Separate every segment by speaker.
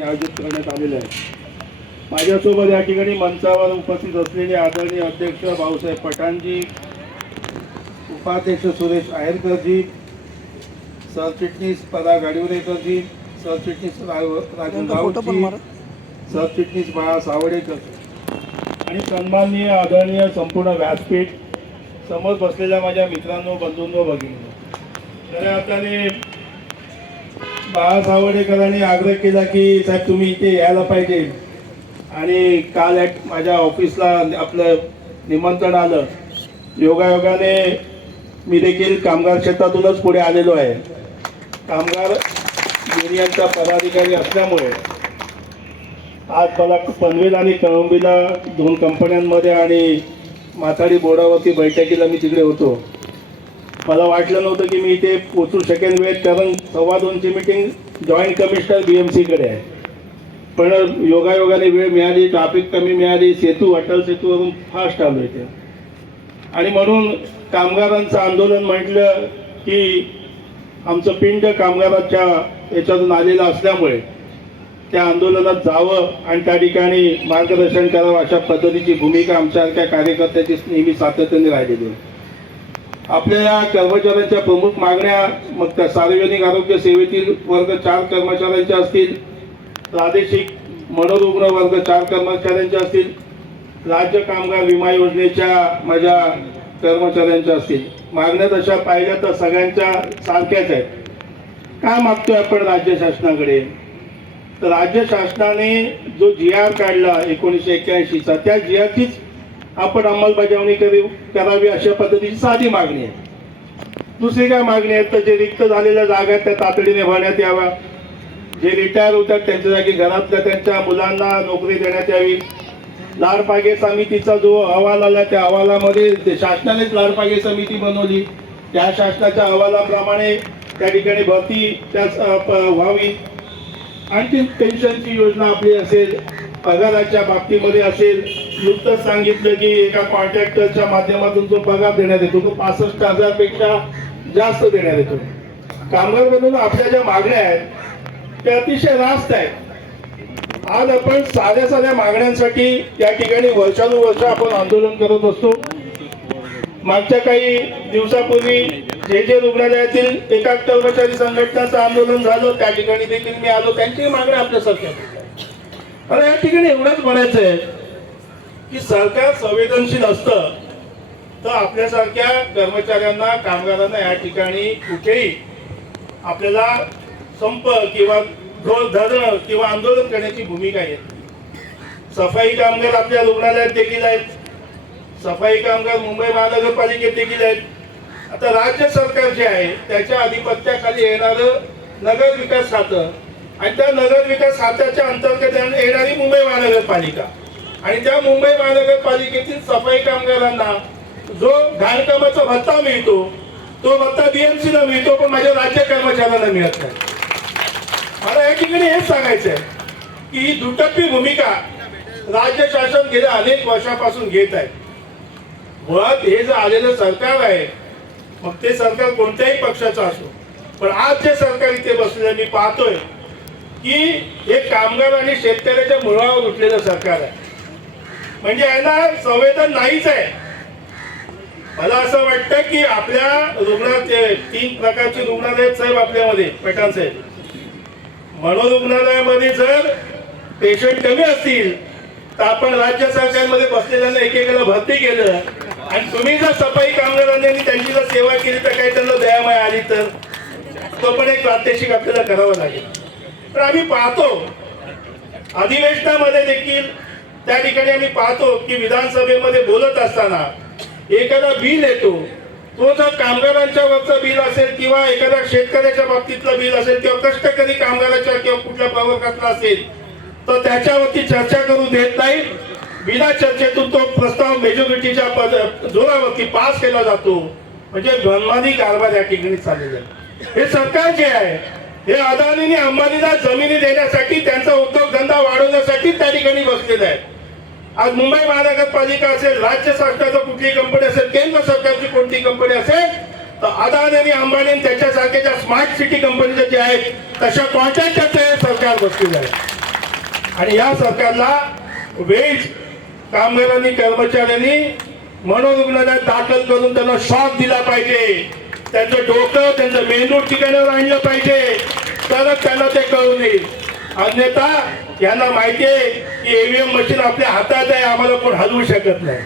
Speaker 1: आयोजित करण्यात आलेलं आहे. माझ्यासोबत या ठिकाणी मंचावर उपस्थित असलेले आदरणीय अध्यक्ष भाऊसाहेब पठाणजी उपाध्यक्ष सुरेश आहेरकरजी सरचिटणीस पदा गाडीवरेकरजी सरचिटणीस राजन राऊतजी सरचिटणीस बाळा सावडेकर. आणि सन्माननीय आदरणीय संपूर्ण व्यासपीठ समोर बसलेल्या माझ्या मित्रांनो बंधूंनो भगिनींनो. खऱ्या अर्थाने बाळा सावडेकरांनी आग्रह केला की साहेब तुम्ही इथे यायला पाहिजे. आणि काल एक माझ्या ऑफिसला आपलं निमंत्रण आलं. योगायोगाने मी देखील कामगार क्षेत्रातूनच पुढे आलेलो आहे. कामगार युनियनचा पदाधिकारी असल्यामुळे आज मला पनवेल आणि कळंबीला दोन कंपन्यांमध्ये आणि माथाडी बोर्डावरती बैठकीला मी तिकडे होतो. मला वाटलं नव्हतं की मी इथे पोचू शकेन वेळेत कारण सव्वा दोनची meeting joint commissioner B M सीकडे आहे. पण योगायोगाने वेळ मिळाली ट्राफिक कमी मिळाली सेतू अटल सेतूवरून फास्ट आलो इथे. आणि म्हणून कामगारांचं आंदोलन म्हटलं की आमचं पिंड कामगाराच्या याच्यातून आलेलं असल्यामुळे त्या आंदोलनात जावं आणि त्या ठिकाणी मार्गदर्शन करावं अशा पद्धतीची भूमिका आमच्यासारख्या कार्यकर्त्याची नेहमी सातत्याने राहिलेली आहे. आपल्या या कर्मचाऱ्यांच्या प्रमुख मागण्या मग त्या सार्वजनिक आरोग्य सेवेतील वर्ग चार कर्मचाऱ्यांच्या असतील प्रादेशिक मनोरुग्ण वर्ग चार कर्मचाऱ्यांच्या असतील राज्य कामगार विमा योजनेच्या माझ्या कर्मचाऱ्यांच्या असतील. मागण्या तशा पाहिल्या तर सगळ्यांच्या सारख्याच आहेत. काय मागतोय आपण राज्य शासनाकडे? तर राज्य शासनाने जो जी आर काढला एकोणीसशे एक्क्याऐंशीचा त्या जी आरचीच आपण अंमलबजावणी करू करावी अशा पद्धतीची साधी मागणी आहे. दुसरी काय मागणी आहे? तर जे रिक्त झालेल्या जागा आहेत त्या तातडीने भरण्यात याव्या. जे रिटायर होतात त्यांच्या जागी घरातल्या त्यांच्या मुलांना नोकरी देण्यात यावी. लाडपागे समितीचा जो अहवाल आला त्या अहवालामध्ये शासनानेच लाडपागे समिती बनवली. त्या शासनाच्या अहवालाप्रमाणे त्या ठिकाणी भरती त्या व्हावी. आणखी पेन्शनची योजना आपली असेल पगाराच्या बाबतीमध्ये असेल नुकतंच सांगितलं की एका कॉन्ट्रॅक्टरच्या माध्यमातून जो पगार देण्यात येतो तो पासष्ट हजारपेक्षा जास्त देण्यात येतो. कामगार म्हणून आपल्या ज्या मागण्या आहेत त्या अतिशय रास्त आहेत. आज आपण साध्या साध्या मागण्यांसाठी या ठिकाणी वर्षानुवर्ष आपण आंदोलन करत असतो. मागच्या काही दिवसापूर्वी जे जे रुग्णालयातील एका कर्मचारी संघटनाचं आंदोलन झालं त्या ठिकाणी देखील मी आलो. त्यांची मागण्या आपल्यासारख्या होत्या. आता या ठिकाणी एवढंच म्हणायचं आहे की सरकार संवेदनशील असतं तर आपल्यासारख्या कर्मचाऱ्यांना कामगारांना या ठिकाणी कुठेही आपल्याला संप किंवा धरणं किंवा आंदोलन करण्याची भूमिका येत सफाई कामगार आपल्या रुग्णालयात देखील आहेत. सफाई कामगार मुंबई महानगरपालिकेत देखील आहेत. आता राज्य सरकार जे आहे त्याच्या अधिपत्याखाली येणारं नगर विकास खातं आणि त्या नगर विकास खात्याच्या अंतर्गत येणारी मुंबई महानगरपालिका. आणि त्या मुंबई महानगरपालिकेतील सफाई कामगारांना जो घाणकामाचा भत्ता मिळतो तो भत्ता बीएमसी ला मिळतो पण माझ्या राज्य कर्मचाऱ्यांना मिळत नाही. मला या ठिकाणी हेच सांगायचं आहे की ही दुटप्पी भूमिका राज्य शासन गेल्या अनेक वर्षापासून घेत आहे. मुळात हे जे आलेलं सरकार आहे मग ते सरकार कोणत्याही पक्षाचं असो पण आज जे सरकार इथे बसलेलं मी पाहतोय की हे कामगार आणि शेतकऱ्याच्या मुळावर उठलेलं सरकार आहे. म्हणजे यांना संवेदन नाहीच आहे. मला असं वाटतं की आपल्या रुग्णालय तीन प्रकारची रुग्णालय साहेब आपल्यामध्ये पठाण साहेब. मनोरुग्णालयामध्ये जर पेशंट कमी असतील तर आपण राज्य सरकारमध्ये बसलेल्यांना एकेकाला भरती केलं. आणि तुम्ही जर सफाई कामगारांनी त्यांची जर सेवा केली तर काही त्यांना दयामय आली तर तो पण एक प्रात्यक्षिक आपल्याला करावं लागेल. तर आम्ही पाहतो. अधिवेशनामध्ये देखील त्या ठिकाणी आम्ही पाहतो की विधानसभेमध्ये बोलत असताना एखादा बिल येतो. तो जर कामगारांच्या वरचं बिल असेल किंवा एखाद्या शेतकऱ्याच्या बाबतीतलं बिल असेल किंवा कष्टकरी कामगाराच्या किंवा कुठल्या प्रवर्गातला असेल तर त्याच्यावरती चर्चा करू देत नाही. बिना चर्चेतून तो प्रस्ताव मेजॉरिटीच्या पद जोरावरती पास केला जातो. म्हणजे धनमानी कारभार या ठिकाणी चाललेला आहे. हे सरकार जे आहे हे अदानीने अंबानीला जमिनी देण्यासाठी त्यांचा उद्योगधंदा वाढवण्यासाठी त्या ठिकाणी बसलेला आहे आज मुंबई महानगरपालिका असेल राज्य सरकारचं कुठली कंपनी असेल केंद्र सरकारची कोणती कंपनी असेल तर अदानी आणि अंबानी त्याच्यासारख्या ज्या स्मार्ट सिटी कंपनीच्या ज्या आहेत तशा कॉन्ट्रॅक्टरचं हे सरकार बसलेलं आहे आणि या सरकारला वेज कामगारांनी कर्मचाऱ्यांनी मनोरुग्णालयात दाखल करून त्यांना शॉक दिला पाहिजे. त्यांचं डोकं त्यांचं मेंदू ठिकाणावर आणलं पाहिजे. तरच त्यांना ते कळून येईल. अन्यथा यांना माहिती आहे की ईव्हीएम मशीन आपल्या हातात आहे आम्हाला कोण हलवू शकत नाही.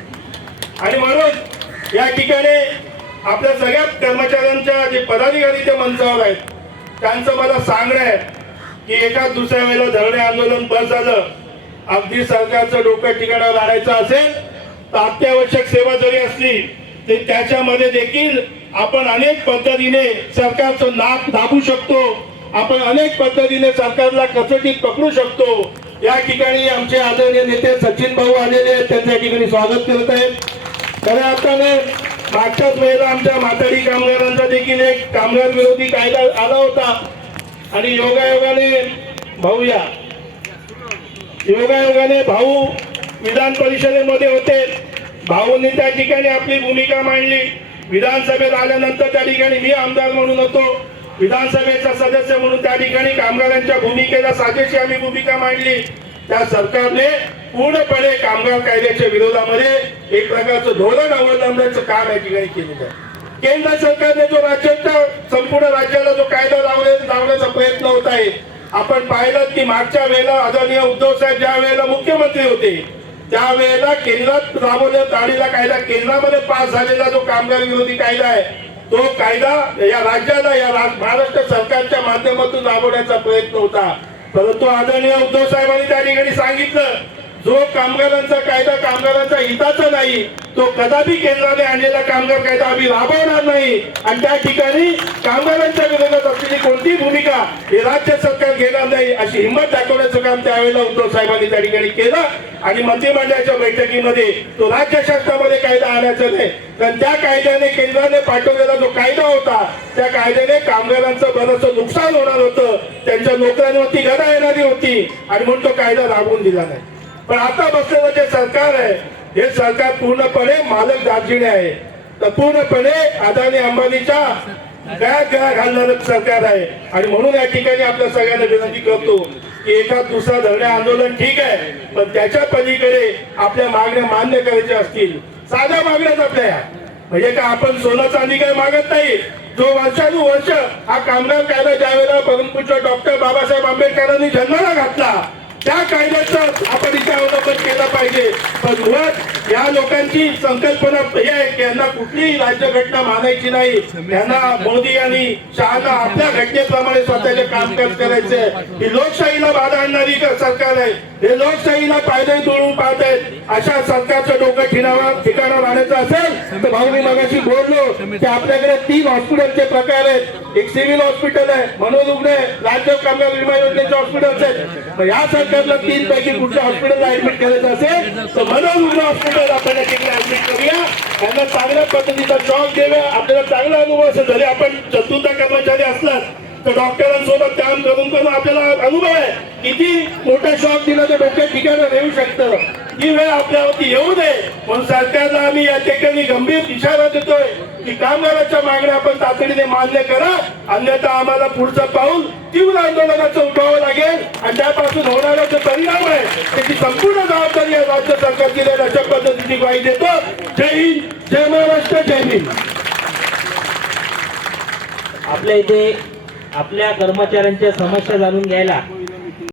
Speaker 1: आणि म्हणून या ठिकाणी आपल्या सगळ्या कर्मचाऱ्यांच्या जे पदाधिकारी ते मंचावर आहेत त्यांचं मला सांगणं आहे की एका दुसऱ्या वेळेला धरणे आंदोलन बस झालं अगदी सरकारचं डोकं ठिकाणावर आणायचं असेल तर अत्यावश्यक सेवा जरी असली तरी त्याच्यामध्ये देखील आपण अनेक पद्धतीने सरकारचं नाक दाबू शकतो. आपण अनेक पद्धतीने सरकारला कसोटीत पकडू शकतो. या ठिकाणी आमचे आदरणीय नेते सचिन भाऊ आलेले आहेत. त्यांच्या ठिकाणी स्वागत करत आहेत. खऱ्या अर्थाने मागच्याच वेळेला आमच्या माथाडी कामगारांचा देखील एक कामगार विरोधी कायदा आला होता. आणि योगायोगाने भाऊ या. योगायोगाने भाऊ विधान परिषदेमध्ये होते. भाऊंनी त्या ठिकाणी आपली भूमिका मांडली. विधानसभेत आल्यानंतर त्या ठिकाणी मी आमदार म्हणून होतो. विधानसभेचा सदस्य म्हणून त्या ठिकाणी कामगारांच्या भूमिकेला साजेशी आम्ही भूमिका मांडली. त्या सरकारने पूर्णपणे कामगार कायद्याच्या विरोधामध्ये एक प्रकारचं धोरण अवलंबण्याचं काम या ठिकाणी केलेलं आहे. केंद्र सरकारने जो राज्याच्या संपूर्ण राज्याला जो कायदा लावले लावण्याचा प्रयत्न होत आहे. आपण पाहिलं की मागच्या वेळेला आदरणीय उद्धव साहेब ज्या वेळेला मुख्यमंत्री होते त्यावेळेला केंद्रात राबवण्यात आलेला कायदा केंद्रामध्ये पास झालेला जो कामगार विरोधी कायदा आहे तो कायदा या राज्याला या महाराष्ट्र सरकारच्या माध्यमातून राबवण्याचा प्रयत्न होता. परंतु आदरणीय उद्धव साहेबांनी त्या ठिकाणी सांगितलं जो कामगारांचा कायदा कामगारांचा हिताचा नाही तो कदापि केंद्राने आणलेला कामगार कायदा आम्ही राबवणार नाही. आणि त्या ठिकाणी कामगारांच्या विरोधात असलेली कोणतीही भूमिका हे राज्य सरकार घेणार नाही अशी हिंमत दाखवण्याचं काम त्यावेळेला उद्धव साहेबांनी त्या ठिकाणी केलं. आणि मंत्रिमंडळाच्या बैठकीमध्ये तो राज्य शासनामध्ये कायदा आणायचा नाही. कारण त्या कायद्याने केंद्राने पाठवलेला जो कायदा होता त्या कायद्याने कामगारांचं बरंचसं नुकसान होणार होतं. त्यांच्या नोकऱ्यांवरती गदा येणारी होती. आणि म्हणून तो कायदा राबवून दिला नाही. पण आता बसलेलं जे सरकार आहे हे सरकार पूर्णपणे मालक दार्जिने आहे. तर पूर्णपणे अदानी अंबानीच्या गळ्यात गळा घालणारं सरकार आहे. आणि म्हणून या ठिकाणी आपल्या सगळ्यांना विनंती करतो की एका दुसरा धरणे आंदोलन ठीक आहे पण त्याच्या पलीकडे आपल्या मागण्या मान्य करायच्या असतील. साध्या मागण्याच आपल्या म्हणजे का आपण सोनं चांदी काय मागत नाही. जो वर्षानुवर्ष हा कामगार कायदा ज्यावेळेला परमपूज्य डॉक्टर बाबासाहेब आंबेडकरांनी जन्माला घातला त्या कायद्याचं आपण इथे अवलंबन केलं पाहिजे. पण मुळात या लोकांची संकल्पना हे आहे की यांना कुठलीही राज्यघटना मानायची नाही. यांना मोदी आणि शहाना आपल्या घटनेप्रमाणे स्वतःचे कामकाज करायचे ही लोकशाहीला बाधा आणणारी सरकार आहे. हे लोकशाहीला पायदळ तोडून पाहत आहेत. अशा सरकारचं डोकं ठिणावा ठिकाणा राहण्याचं असेल तर भाऊ मी मगाशी बोललो की आपल्याकडे तीन हॉस्पिटलचे प्रकार आहेत. एक सिव्हिल हॉस्पिटल आहे मनोरुग्ण आहे राज्य कामगार विमा योजनेचे हॉस्पिटल आहेत. मग या सरकारला तीन पैकी कुठल्या हॉस्पिटलला ऍडमिट करायचं असेल तर मनोरुग्ण हॉस्पिटल आपण या ठिकाणी ऍडमिट करूया. त्यांना चांगल्या पद्धतीचा जॉब देऊया आपल्याला चांगला अनुभव असेल जरी आपण चतुर्थ कर्मचारी असलात तर डॉक्टरांसोबत काम करून करून आपल्याला अनुभव आहे. किती मोठा शॉक दिला तर डोक्यात ठिकाणं येऊ शकतं. ही वेळ आपल्यावरती येऊ नये म्हणून सरकारला आम्ही या ठिकाणी गंभीर इशारा देतोय की कामगाराच्या मागण्या आपण तातडीने मान्य करा. अन्यथा आम्हाला पुढचं पाऊल तीव्र आंदोलनाचं उठवावं लागेल. आणि त्यापासून होणारा जो परिणाम आहे त्याची संपूर्ण जबाबदारी या राज्य सरकारची अशा पद्धतीची ग्वाही देतो. जय हिंद जय महाराष्ट्र जय हिंद
Speaker 2: आपल्या इथे आपल्या कर्मचाऱ्यांच्या समस्या जाणून घ्यायला